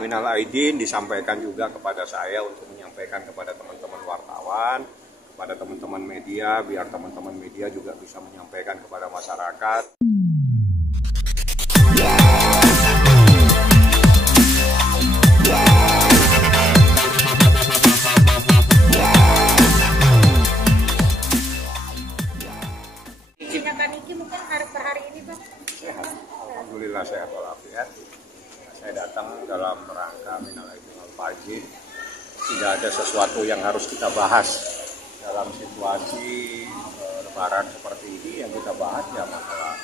Minal aidin disampaikan juga kepada saya untuk menyampaikan kepada teman-teman wartawan, kepada teman-teman media, biar teman-teman media juga bisa menyampaikan kepada masyarakat. Sehat, alhamdulillah sehat walafiat. Saya datang dalam rangka minal aidin wal faizin. Tidak ada sesuatu yang harus kita bahas dalam situasi lebaran seperti ini. Yang kita bahas ya masalah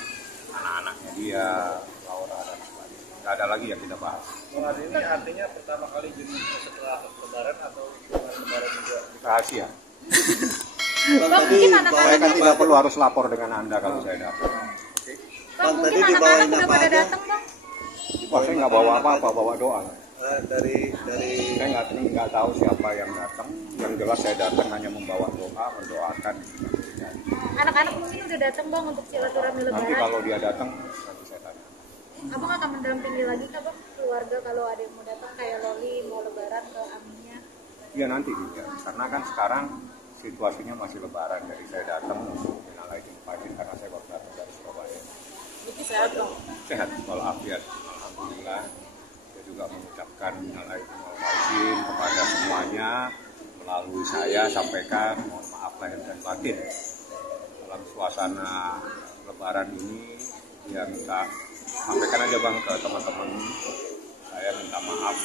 anak-anaknya dia, Laura dan sebagainya. Tidak ada lagi yang kita bahas. Hari ini artinya pertama kali setelah lebaran atau lebaran juga? Rahasia. Bang, mungkin Saya kan tidak perlu harus lapor dengan Anda kalau saya datang. Bang, tadi dibawain apa aja? Wah, saya nggak bawa apa-apa, bawa doa. Dari Saya nggak tahu siapa yang datang. Yang jelas saya datang hanya membawa doa, mendoakan. Anak-anak mungkin udah datang bang untuk silaturahmi lebaran. Nanti kalau dia datang, nanti saya tanya. Abang akan mendampingi lagi kah bang keluarga kalau ada yang mau datang kayak Loli mau lebaran ke Aminya? Iya nanti juga, karena kan sekarang situasinya masih lebaran, jadi saya datang untuk minal aidin wal faizin karena saya baru datang dari Surabaya. Jadi sehat dong? Sehat walafiat, alhamdulillah. Saya juga mengucapkan minal aidin wal faizin kepada semuanya. Melalui saya sampaikan mohon maaf lahir dan batin dalam suasana lebaran ini. Yang kita sampaikan aja bang ke teman-teman, saya minta maaf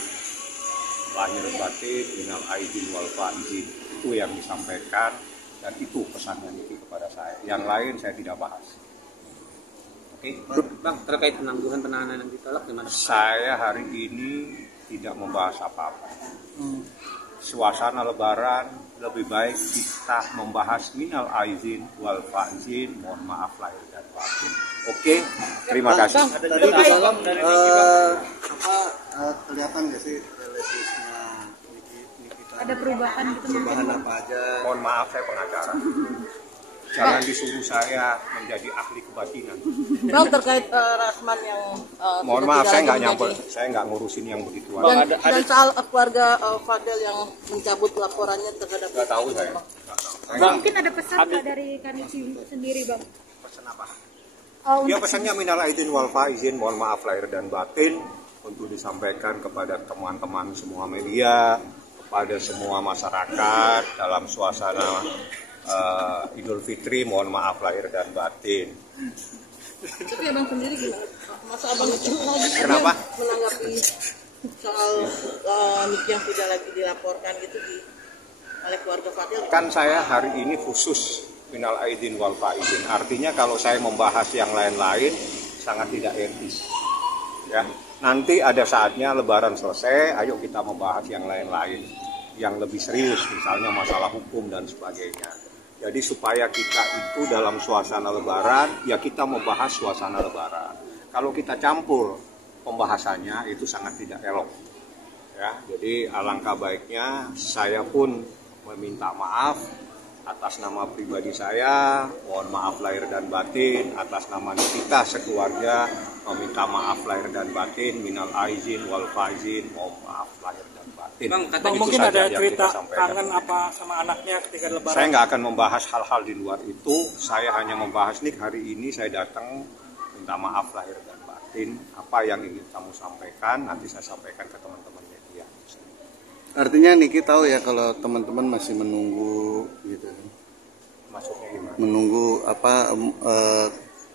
lahir batin minal aidin wal faizin, itu yang disampaikan dan itu pesannya Niki kepada saya. Yang lain saya tidak bahas. Oke, Bang, terkait penangguhan penahanan yang ditolak gimana? saya hari ini tidak membahas apa-apa. Suasana lebaran lebih baik kita membahas minal aidin wal faizin, mohon maaf lahir dan batin. Oke, terima kasih. tadi dibawain kelihatan nggak sih televisinya Niki Ada perubahan gitu mungkin? perubahan apa aja? Mohon maaf saya pengacara. Jangan disuruh saya menjadi ahli kebatinan. Bang, terkait Rasman yang Mohon maaf saya nggak nyampe, saya nggak ngurusin yang begituan. dan soal keluarga Fadel yang mencabut laporannya terhadap Nggak tahu saya. Nggak tahu. Saya nggak- Mungkin ada pesan nggak dari Kaniki sendiri bang? pesan apa? Oh, Ya pesannya minal aidin wal faizin, mohon maaf lahir dan batin untuk disampaikan kepada teman-teman semua media, kepada semua masyarakat dalam suasana Idul Fitri, mohon maaf lahir dan batin. Tapi abang sendiri gimana? Masa abang Kenapa? menanggapi soal Niki yang tidak lagi dilaporkan gitu oleh keluarga Fadel? Kan saya hari ini khusus minal aidin wal faizin. Artinya kalau saya membahas yang lain-lain sangat tidak etis. Ya, nanti ada saatnya lebaran selesai, ayo kita membahas yang lain-lain yang lebih serius, misalnya masalah hukum dan sebagainya. Jadi supaya kita itu dalam suasana lebaran, ya kita membahas suasana lebaran. Kalau kita campur pembahasannya itu sangat tidak elok. Ya, jadi alangkah baiknya saya pun meminta maaf atas nama pribadi saya, mohon maaf lahir dan batin, atas nama kita sekeluarga meminta maaf lahir dan batin, minal aidin wal faizin, mohon maaf lahir dan batin. Bang, Itu mungkin saja ada yang cerita kita sampaikan. kangen apa sama anaknya ketika lebaran? Saya nggak akan membahas hal-hal di luar itu, saya hanya membahas nih hari ini saya datang minta maaf lahir dan batin, apa yang ingin kamu sampaikan nanti saya sampaikan ke teman-teman media. Artinya Niki tahu ya kalau teman-teman masih menunggu gitu, Maksudnya gimana? menunggu apa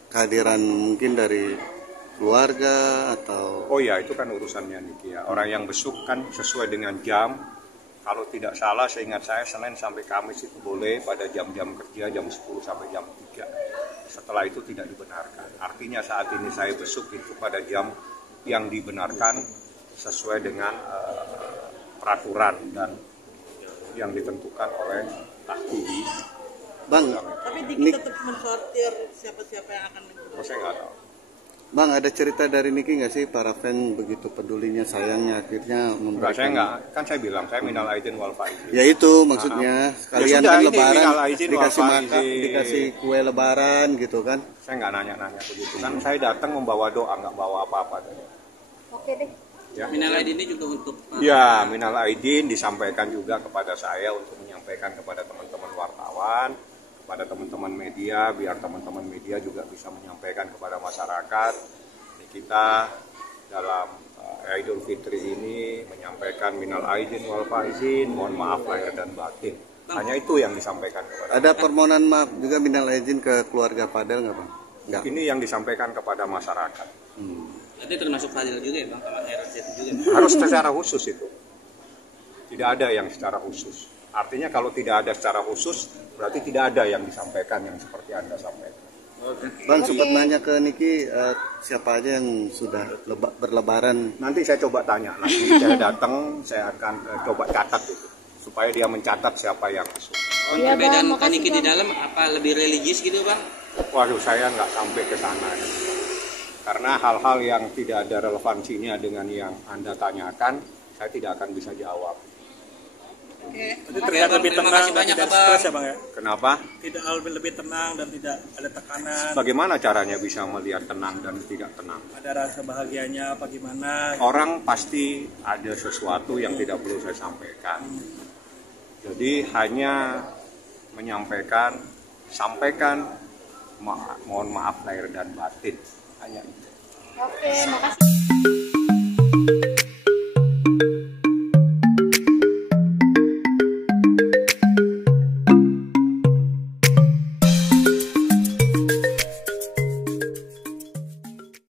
kehadiran mungkin dari keluarga atau Oh ya, itu kan urusannya Niki ya. Orang yang besuk kan sesuai dengan jam. Kalau tidak salah, seingat saya Senin sampai Kamis itu boleh pada jam-jam kerja, jam 10 sampai jam 3. Setelah itu tidak dibenarkan. Artinya saat ini saya besuk itu pada jam yang dibenarkan sesuai dengan peraturan dan yang ditentukan oleh tahti. Bang? Tapi Niki tetap mensortir siapa-siapa yang akan Oh, saya nggak tahu. Bang, ada cerita dari Niki nggak sih para fan begitu pedulinya sayangnya akhirnya Enggak, memberikan? saya nggak. Kan saya bilang saya minal aidin wal faizin. Ya itu maksudnya sekalian sudah, kan ini lebaran minal aidin wal dikasih makan, faizin. dikasih kue lebaran gitu kan? Saya nggak nanya-nanya begitu. Kan saya datang membawa doa, nggak bawa apa-apa. Oke deh. Ya. Minal aidin ini juga untuk Ya, minal aidin disampaikan juga kepada saya untuk menyampaikan kepada teman-teman wartawan, kepada teman-teman media, biar teman-teman media juga bisa menyampaikan kepada masyarakat. Kita dalam Idul Fitri ini menyampaikan minal aidin wal faizin, mohon maaf lahir dan batin. Hanya itu yang disampaikan kepada. Ada permohonan maaf juga minal aidin ke keluarga Fadel nggak Bang? Nggak. Ini yang disampaikan kepada masyarakat. Nanti termasuk Fadil juga ya Bang, sama RZ juga. Harus secara khusus itu. Tidak ada yang secara khusus. Artinya kalau tidak ada secara khusus, berarti tidak ada yang disampaikan yang seperti Anda sampaikan. Bang sempat nanya ke Niki siapa aja yang sudah berlebaran. Nanti saya coba tanya. Nanti saya datang, saya akan coba catat itu. Supaya dia mencatat siapa yang masuk. Iya, Bang, Perbedaan makasih, Niki di Bang. dalam apa lebih religius gitu Bang? Waduh, saya nggak sampai ke sana. Ya. Karena hal-hal yang tidak ada relevansinya dengan yang Anda tanyakan, saya tidak akan bisa jawab. Oke. Terlihat lebih Terima tenang kasih dan banyak tidak Bang. stres ya Bang ya. Kenapa? Tidak lebih tenang dan tidak ada tekanan. Bagaimana caranya bisa melihat tenang dan tidak tenang? Ada rasa bahagianya apa gimana? Orang pasti ada sesuatu yang tidak perlu saya sampaikan. Jadi hanya menyampaikan, sampaikan, mohon maaf lahir dan batin. Hanya itu. Oke, makasih.